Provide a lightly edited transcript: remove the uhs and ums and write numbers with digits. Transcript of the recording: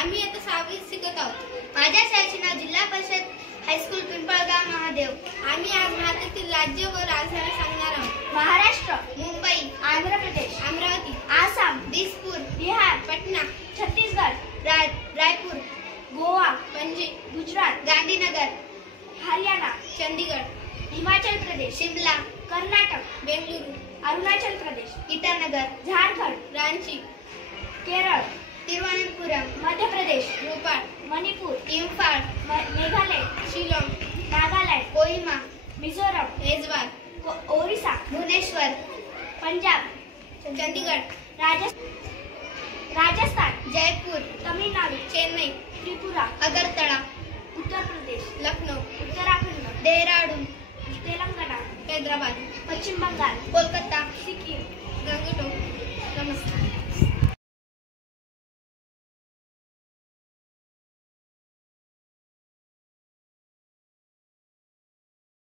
आम्ही आता 6वी शिकत आहोत। माझ्या शाळेचे नाव जिल्हा परिषद हायस्कूल पिंपळगाव महादेव। आम्ही आज भारतातील राज्य व राजधानी सांगणार आहोत। महाराष्ट्र, मुंबई, आंध्र प्रदेश, अमरावती, आसाम, दिसपूर, बिहार, पटना, छत्तीसगड, रायपूर, गोवा, पणजी, गुजरात, गांधीनगर, हरियाणा, चंदीगड, हिमाचल प्रदेश, शिमला, कर्नाटक, बेंगलुरु, अरुणाचल प्रदेश, ईटानगर, झारखंड, रांची, केरळ, तिरुवनंतपुरम, मध्य प्रदेश, भोपाळ, मणिपूर, इम्फाळ, मेघालय, शिलाँग, नागालँड, कोहिमा, मिझोरम, ऐजवाल, ओरिसा, भुवनेश्वर, पंजाब, चंदीगड, राजस्थान, जयपूर, तमिळनाडू, चेन्नई, त्रिपुरा, अगरतळा, उत्तर प्रदेश, लखनौ, उत्तराखंड, देहरादून, तेलंगणा, हैदराबाद, पश्चिम बंगाल, कोलकाता,